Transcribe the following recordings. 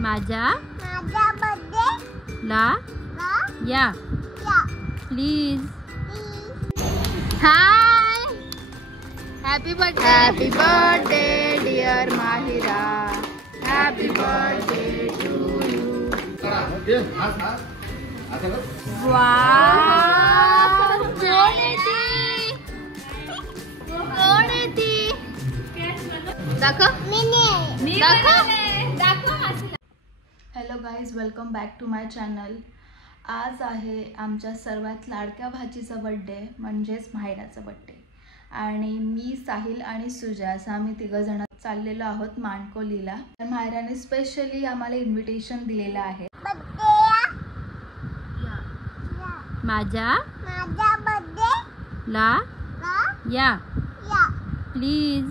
माझा बर्थडे ला या please. Hi, happy birthday dear Mahira. Happy birthday to you. Wow, कोण आहे ती? दाखव. Hello guys, welcome back to my channel. आज आहे आमच्या सर्वात लाडक्या भाचीचा बड्डे, म्हणजेच माहिराचा बड्डे. आणि मी, साहिल आणि सुजास आम्ही तिघंजण चाललेलो आहोत माणकोलीला. तर माहिराने स्पेशली आम्हाला इन्व्हिटेशन दिलेलं आहे. माझा बर्थडे ला या प्लीज.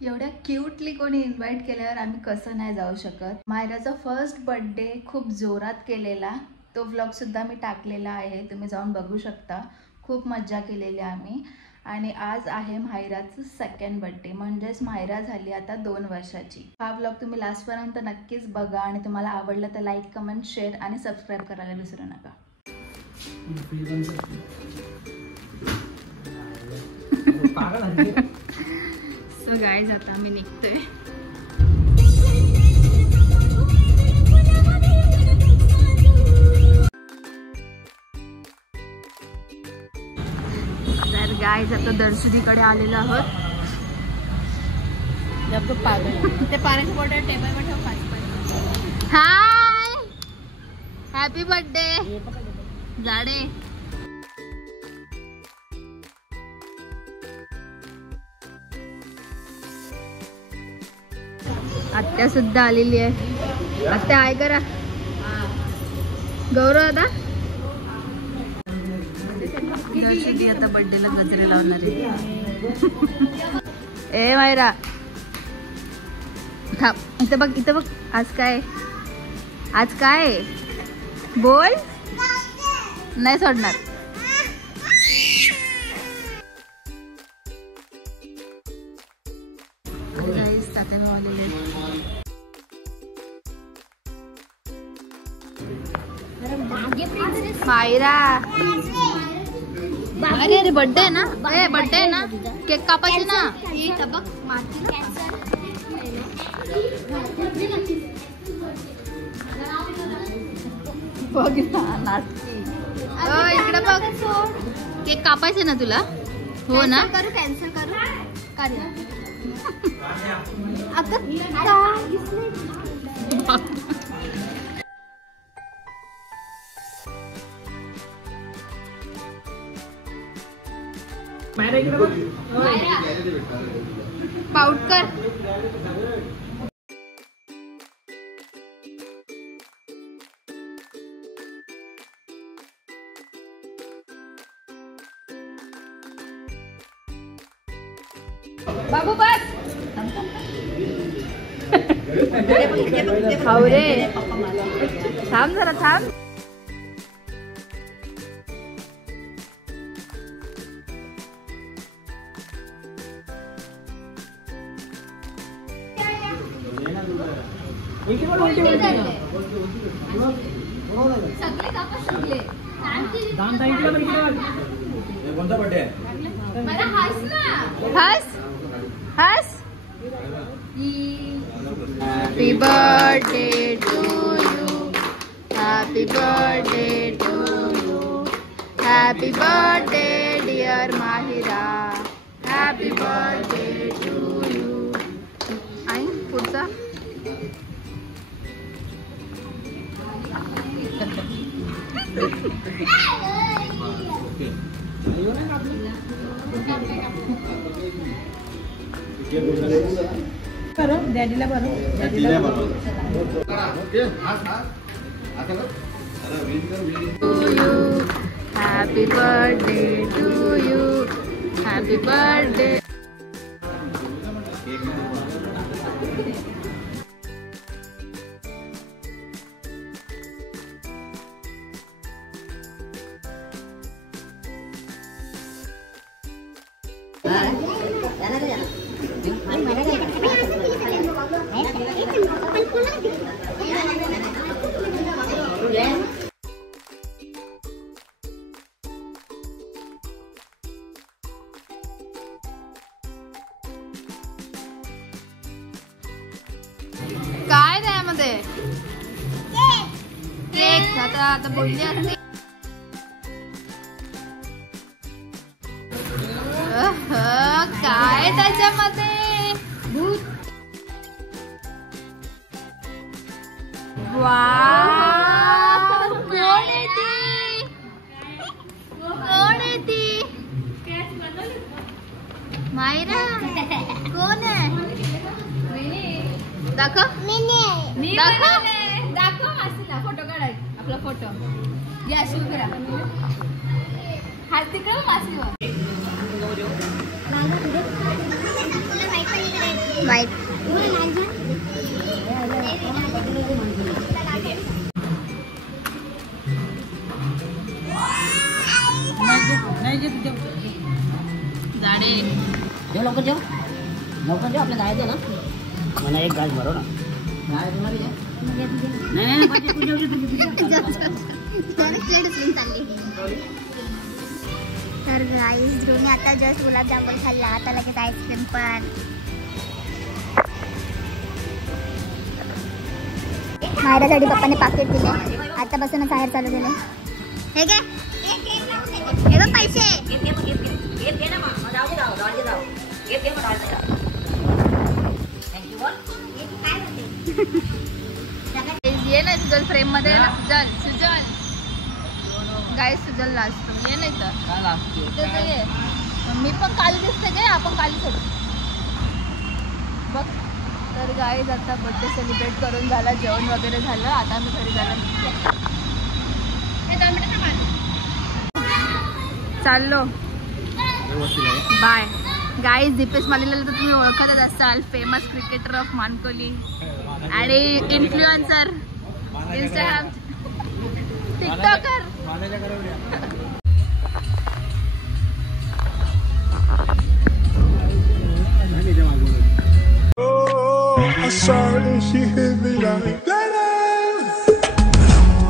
एवढ्या क्यूटली कोणी इन्व्हाइट केल्यावर आम्ही कसं नाही जाऊ शकत. मायराचा फर्स्ट बर्थडे खूप जोरात केलेला, तो व्लॉग सुद्धा मी टाकलेला आहे, तुम्ही जाऊन बघू शकता. खूप मज्जा केलेली आम्ही. आणि आज आहे मायराचं सेकंड बर्थडे, म्हणजेच मायरा झाली आता 2 वर्षाची. हा व्लॉग तुम्ही लास्टपर्यंत नक्कीच बघा आणि तुम्हाला आवडलं तर लाईक, कमेंट, शेअर आणि सबस्क्राईब करायला विसरू नका. सो गाईज, आता आम्ही निघतोय. तर गाईज, आता दर्शनीकडे आलेलो आहोत. ते पाण्याची बॉटल टेबलवर ठेव. हाय, हॅपी बर्थडे जाडे. आत्या सुद्धा आलेली आहे. आत्या हाय करा. गौरव आता दर्शनी आता बर्थडेला गजरे लावणार आहे. ए मायरा थांब, इथं बघ, इथं बघ. आज काय बोल. नाही सोडणार. मायरा, अरे बर्थडे आहे ना, बर्थडे आहे ना, केक कापायचे ना. बघ नाटकी. इकडे बघ, केक कापायचे ना तुला. हो ना, कॅन्सल करू. पाऊट कर. बाबू बस. खाऊ रे, थांब जरा, थांब. कोणता बर्थडे आहे? हस. Happy birthday to you. Happy birthday to you. Happy birthday dear Mahira. Happy birthday to you. आणि पुढचा डॅडीला बरं. Happy birthday to you. Happy birthday. आता बोलली असते. काय त्याच्यामध्ये भूत. वाव, कोण आहे ती? कोण आहे ती? मायरा कोण आहे? दाखव दाखव मासीला फोटो काढाय. आपला फोटो या शिवकरा हात तिकडे मासीवर. वाईट झाडे जेव लवकर जेव आपल्याला जायचं ना. मला एक गाज भरो ना. नाही तर गाईस ध्रुवने आता जस्ट गुलाबजामुन खाल्ला. आता लगेच आईस्क्रीम पण. मायरासाठी पप्पाने पाकिट दिले. आतापासूनच बाहेर चालू झाले. हे घे हे बघ पैसे. ये नाही सुजल फ्रेम मध्ये आहे ना. सुजल काय सुजल लास्ट ये नाही तर ये. मी पण काली दिसते काय. आपण कालीच होतो बघ. तर गाईज आता बर्थडे सेलिब्रेट करून झाला. जेवण वगैरे झालं. आता मी घरी जायला निघते. चाललो बाय. गाईज दीपेश मालीला तर तुम्ही ओळखतच असाल. फेमस क्रिकेटर ऑफ मानकोली आणि influencer Instagram TikToker. I saw her and she hit me like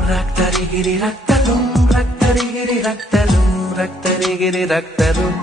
raktarigiri raktarum raktarigiri raktarum raktarigiri raktarum